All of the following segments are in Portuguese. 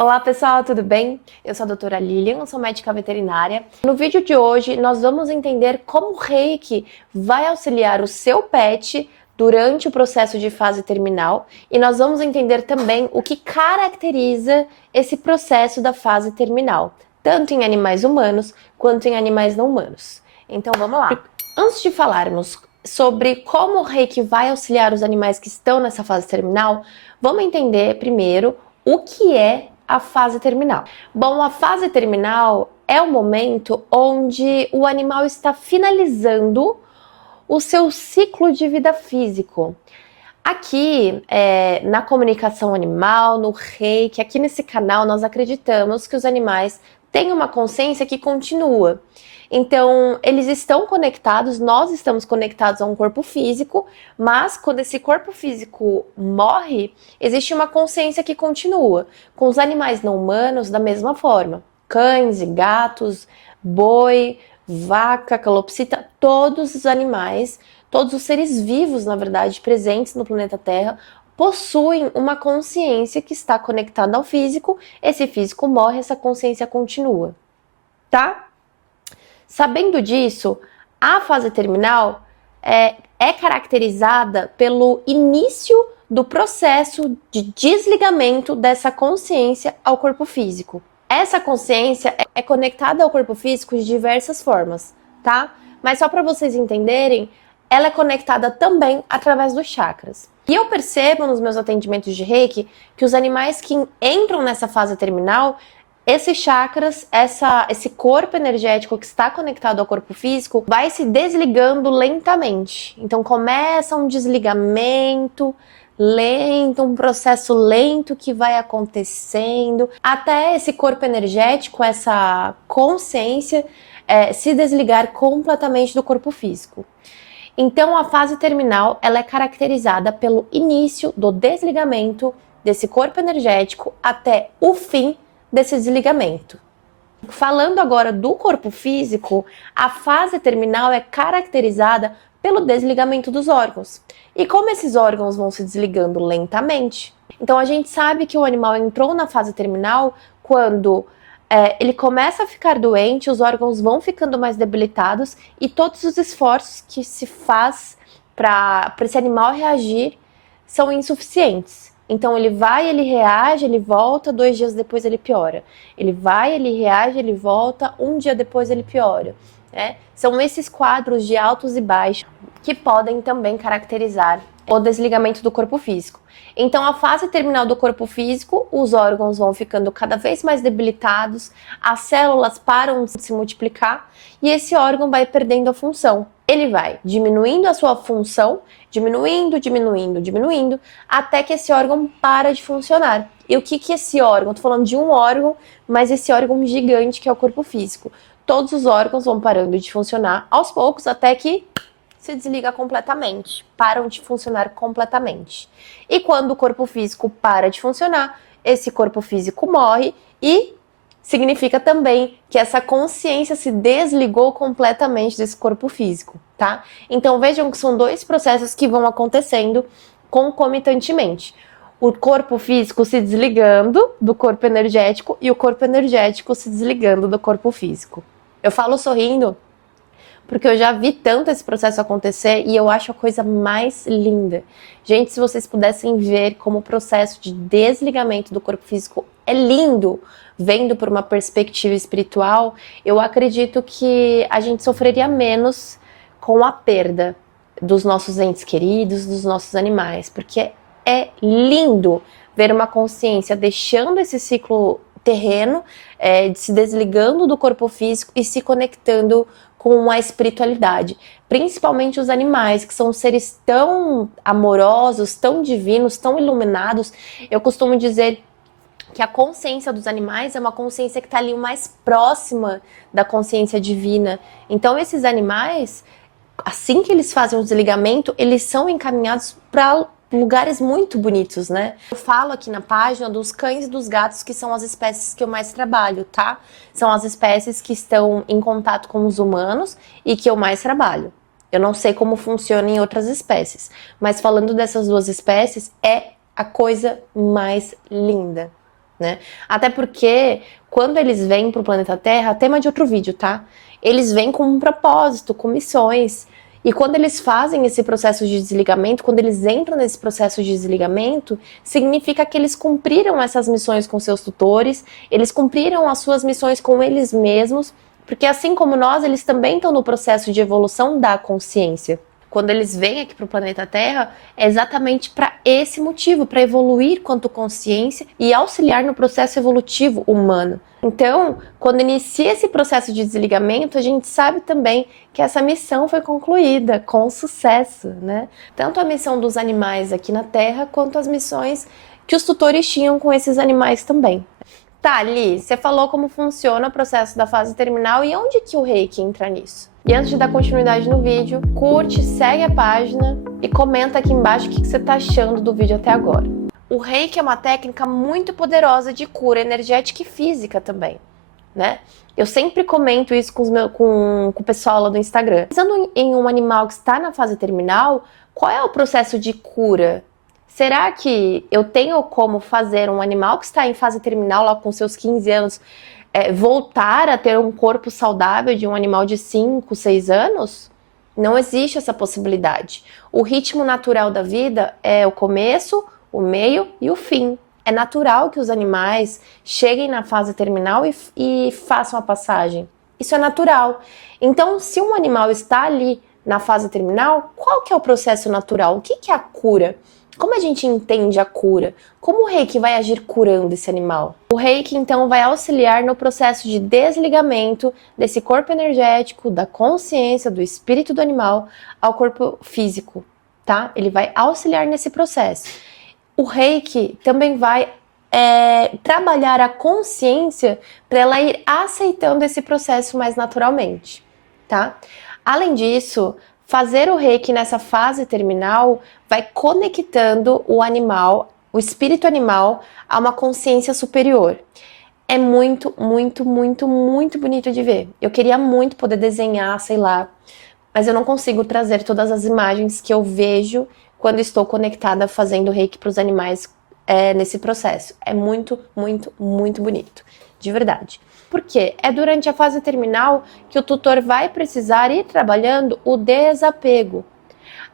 Olá pessoal, tudo bem? Eu sou a doutora Lilian, sou médica veterinária. No vídeo de hoje nós vamos entender como o Reiki vai auxiliar o seu pet durante o processo de fase terminal e nós vamos entender também o que caracteriza esse processo da fase terminal, tanto em animais humanos quanto em animais não humanos. Então vamos lá. Antes de falarmos sobre como o Reiki vai auxiliar os animais que estão nessa fase terminal, vamos entender primeiro o que é a fase terminal. Bom, a fase terminal é o momento onde o animal está finalizando o seu ciclo de vida físico. Aqui, na comunicação animal, no Reiki, aqui nesse canal, nós acreditamos que os animais têm uma consciência que continua. Então, eles estão conectados, nós estamos conectados a um corpo físico, mas quando esse corpo físico morre, existe uma consciência que continua. Com os animais não humanos, da mesma forma. Cães e gatos, boi, vaca, calopsita, todos os animais, todos os seres vivos, na verdade, presentes no planeta Terra, possuem uma consciência que está conectada ao físico. Esse físico morre, essa consciência continua, tá? Sabendo disso, a fase terminal é caracterizada pelo início do processo de desligamento dessa consciência ao corpo físico. Essa consciência é conectada ao corpo físico de diversas formas, tá? Mas só para vocês entenderem, ela é conectada também através dos chakras. E eu percebo nos meus atendimentos de Reiki que os animais que entram nessa fase terminal, esses chakras, esse corpo energético que está conectado ao corpo físico, vai se desligando lentamente. Então começa um desligamento lento, um processo lento que vai acontecendo, até esse corpo energético, essa consciência, se desligar completamente do corpo físico. Então a fase terminal, ela é caracterizada pelo início do desligamento desse corpo energético até o fim desse desligamento. Falando agora do corpo físico, a fase terminal é caracterizada pelo desligamento dos órgãos. E como esses órgãos vão se desligando lentamente, então a gente sabe que o animal entrou na fase terminal quando ele começa a ficar doente, os órgãos vão ficando mais debilitados e todos os esforços que se faz para esse animal reagir são insuficientes. Então ele vai, ele reage, ele volta, 2 dias depois ele piora. Ele vai, ele reage, ele volta, 1 dia depois ele piora. São esses quadros de altos e baixos que podem também caracterizar o desligamento do corpo físico. Então a fase terminal do corpo físico, os órgãos vão ficando cada vez mais debilitados, as células param de se multiplicar e esse órgão vai perdendo a função. Ele vai diminuindo a sua função, diminuindo, até que esse órgão para de funcionar. E o que é esse órgão? Estou falando de um órgão, mas esse órgão gigante que é o corpo físico. Todos os órgãos vão parando de funcionar aos poucos até que se desliga completamente, param de funcionar completamente. E quando o corpo físico para de funcionar, esse corpo físico morre e significa também que essa consciência se desligou completamente desse corpo físico, tá? Então vejam que são 2 processos que vão acontecendo concomitantemente. O corpo físico se desligando do corpo energético e o corpo energético se desligando do corpo físico. Eu falo sorrindo porque eu já vi tanto esse processo acontecer e eu acho a coisa mais linda. Gente, se vocês pudessem ver como o processo de desligamento do corpo físico é lindo, vendo por uma perspectiva espiritual, eu acredito que a gente sofreria menos com a perda dos nossos entes queridos, dos nossos animais, porque é lindo ver uma consciência deixando esse ciclo terreno, se desligando do corpo físico e se conectando com a espiritualidade, principalmente os animais, que são seres tão amorosos, tão divinos, tão iluminados. Eu costumo dizer que a consciência dos animais é uma consciência que está ali mais próxima da consciência divina. Então esses animais, assim que eles fazem o desligamento, eles são encaminhados para lugares muito bonitos, né? Eu falo aqui na página dos cães e dos gatos, que são as espécies que eu mais trabalho, tá? São as espécies que estão em contato com os humanos e que eu mais trabalho. Eu não sei como funciona em outras espécies, mas falando dessas 2 espécies, é a coisa mais linda. né? Até porque, quando eles vêm para o planeta Terra, tema de outro vídeo, tá? Eles vêm com um propósito, com missões. E quando eles fazem esse processo de desligamento, quando eles entram nesse processo de desligamento, significa que eles cumpriram essas missões com seus tutores, eles cumpriram as suas missões com eles mesmos, porque assim como nós, eles também estão no processo de evolução da consciência. Quando eles vêm aqui para o planeta Terra, é exatamente para esse motivo, para evoluir quanto consciência e auxiliar no processo evolutivo humano. Então, quando inicia esse processo de desligamento, a gente sabe também que essa missão foi concluída com sucesso, né? Tanto a missão dos animais aqui na Terra, quanto as missões que os tutores tinham com esses animais também. Tá, Li, você falou como funciona o processo da fase terminal e onde que o Reiki entra nisso? E antes de dar continuidade no vídeo, curte, segue a página e comenta aqui embaixo o que você está achando do vídeo até agora. O Reiki é uma técnica muito poderosa de cura energética e física também, né? Eu sempre comento isso com o pessoal lá do Instagram. Pensando em um animal que está na fase terminal, qual é o processo de cura? Será que eu tenho como fazer um animal que está em fase terminal, lá com seus 15 anos, voltar a ter um corpo saudável de um animal de 5, 6 anos? Não existe essa possibilidade. O ritmo natural da vida é o começo, o meio e o fim. É natural que os animais cheguem na fase terminal e façam a passagem. Isso é natural. Então, se um animal está ali na fase terminal, qual que é o processo natural? O que é a cura? Como a gente entende a cura? Como o Reiki vai agir curando esse animal? O Reiki, então, vai auxiliar no processo de desligamento desse corpo energético, da consciência, do espírito do animal ao corpo físico, tá? Ele vai auxiliar nesse processo. O Reiki também vai trabalhar a consciência para ela ir aceitando esse processo mais naturalmente, tá? Além disso, fazer o Reiki nessa fase terminal vai conectando o animal, o espírito animal, a uma consciência superior. É muito, muito, muito, muito bonito de ver. Eu queria muito poder desenhar, sei lá, mas eu não consigo trazer todas as imagens que eu vejo quando estou conectada fazendo Reiki para os animais nesse processo. É muito, muito, muito bonito, de verdade. Por quê? É durante a fase terminal que o tutor vai precisar ir trabalhando o desapego.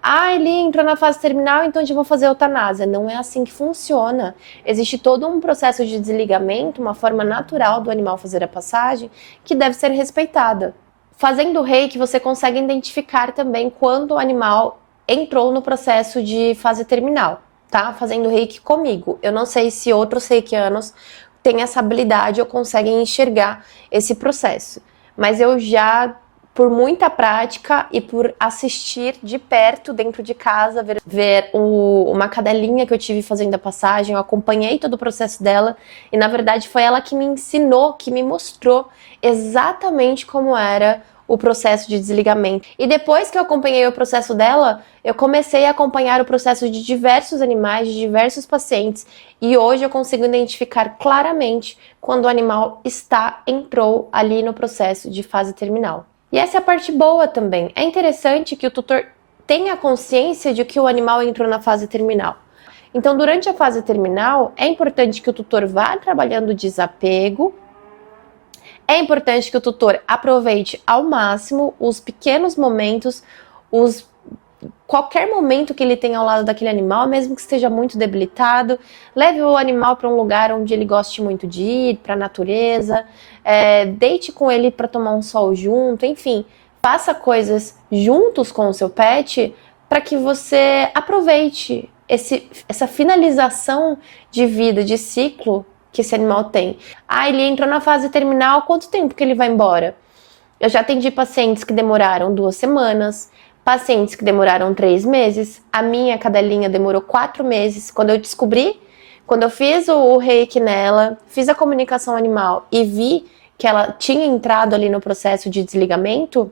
Ah, ele entrou na fase terminal, então já vou fazer eutanásia. Não é assim que funciona. Existe todo um processo de desligamento, uma forma natural do animal fazer a passagem, que deve ser respeitada. Fazendo Reiki, você consegue identificar também quando o animal entrou no processo de fase terminal, tá? Fazendo Reiki comigo. Eu não sei se outros reikianos têm essa habilidade ou conseguem enxergar esse processo. Mas eu já, por muita prática e por assistir de perto dentro de casa, ver uma cadelinha que eu tive fazendo a passagem, eu acompanhei todo o processo dela e na verdade foi ela que me ensinou, que me mostrou exatamente como era o processo de desligamento. E depois que eu acompanhei o processo dela, eu comecei a acompanhar o processo de diversos animais, de diversos pacientes, e hoje eu consigo identificar claramente quando o animal entrou ali no processo de fase terminal. E essa é a parte boa também. É interessante que o tutor tenha consciência de que o animal entrou na fase terminal. Então, durante a fase terminal, é importante que o tutor vá trabalhando o desapego. É importante que o tutor aproveite ao máximo os pequenos momentos, qualquer momento que ele tenha ao lado daquele animal, mesmo que esteja muito debilitado, leve o animal para um lugar onde ele goste muito de ir, para a natureza, deite com ele para tomar um sol junto, enfim, faça coisas juntos com o seu pet para que você aproveite essa finalização de vida, de ciclo que esse animal tem. Ah, ele entrou na fase terminal, quanto tempo que ele vai embora? Eu já atendi pacientes que demoraram 2 semanas, pacientes que demoraram 3 meses, a minha cadelinha demorou 4 meses. Quando eu fiz o Reiki nela, fiz a comunicação animal e vi que ela tinha entrado ali no processo de desligamento,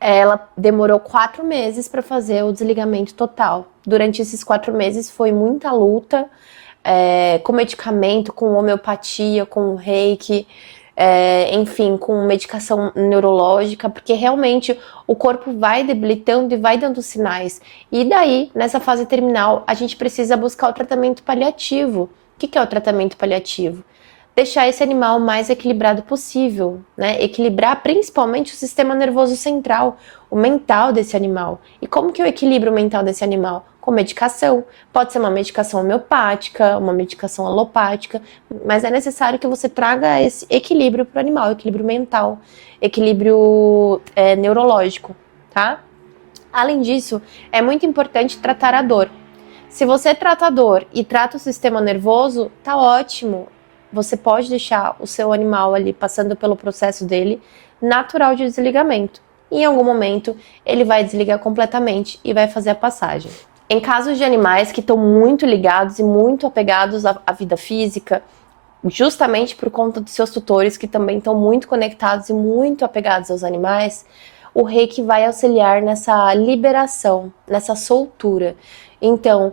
ela demorou 4 meses para fazer o desligamento total. Durante esses 4 meses foi muita luta, com medicamento, com homeopatia, com reiki, enfim, com medicação neurológica, porque realmente o corpo vai debilitando e vai dando sinais. E daí, nessa fase terminal, a gente precisa buscar o tratamento paliativo, O que é o tratamento paliativo? Deixar esse animal o mais equilibrado possível, né? Equilibrar principalmente o sistema nervoso central, o mental desse animal. E como que eu equilibro o mental desse animal? Com medicação. Pode ser uma medicação homeopática, uma medicação alopática, mas é necessário que você traga esse equilíbrio para o animal, equilíbrio mental, equilíbrio neurológico, tá? Além disso, é muito importante tratar a dor. Se você trata a dor e trata o sistema nervoso, tá ótimo. Você pode deixar o seu animal ali passando pelo processo dele natural de desligamento. E em algum momento ele vai desligar completamente e vai fazer a passagem. Em casos de animais que estão muito ligados e muito apegados à vida física, justamente por conta dos seus tutores que também estão muito conectados e muito apegados aos animais, o reiki vai auxiliar nessa liberação, nessa soltura. Então,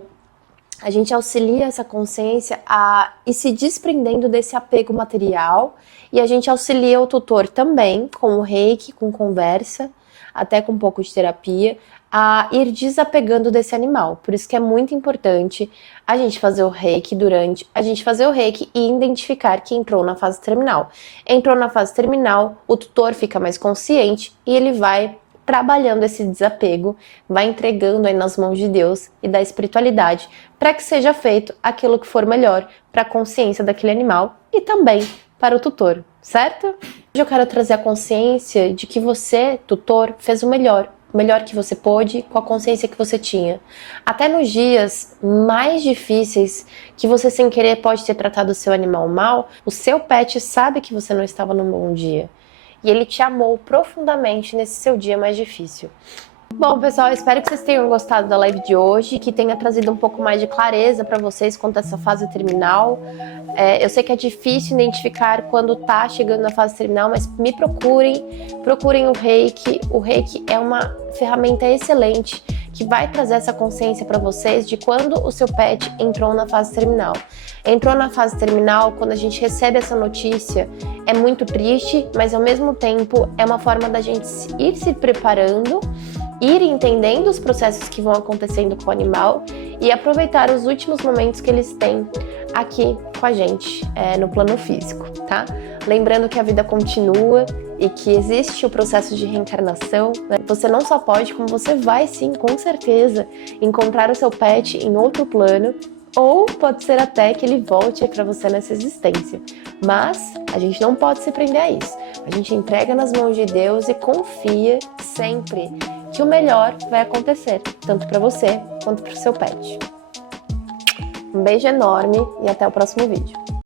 a gente auxilia essa consciência a ir se desprendendo desse apego material e a gente auxilia o tutor também com o reiki, com conversa, até com um pouco de terapia, a ir desapegando desse animal. Por isso que é muito importante a gente fazer o reiki e identificar que entrou na fase terminal. Entrou na fase terminal, o tutor fica mais consciente e ele vai trabalhando esse desapego, vai entregando aí nas mãos de Deus e da espiritualidade para que seja feito aquilo que for melhor para a consciência daquele animal e também para o tutor, certo? Hoje eu quero trazer a consciência de que você, tutor, fez o melhor que você pôde com a consciência que você tinha. Até nos dias mais difíceis que você sem querer pode ter tratado o seu animal mal, o seu pet sabe que você não estava num bom dia. E ele te amou profundamente nesse seu dia mais difícil. Bom, pessoal, espero que vocês tenham gostado da live de hoje, que tenha trazido um pouco mais de clareza para vocês quanto a essa fase terminal. Eu sei que é difícil identificar quando tá chegando na fase terminal, mas me procurem o Reiki. O Reiki é uma ferramenta excelente que vai trazer essa consciência para vocês de quando o seu pet entrou na fase terminal. Entrou na fase terminal, quando a gente recebe essa notícia, é muito triste, mas ao mesmo tempo é uma forma da gente ir se preparando, ir entendendo os processos que vão acontecendo com o animal e aproveitar os últimos momentos que eles têm aqui com a gente, no plano físico, tá? Lembrando que a vida continua e que existe o processo de reencarnação, né? Você não só pode, como você vai sim, com certeza, encontrar o seu pet em outro plano, ou pode ser até que ele volte para você nessa existência. Mas a gente não pode se prender a isso. A gente entrega nas mãos de Deus e confia sempre que o melhor vai acontecer, tanto para você quanto para o seu pet. Um beijo enorme e até o próximo vídeo.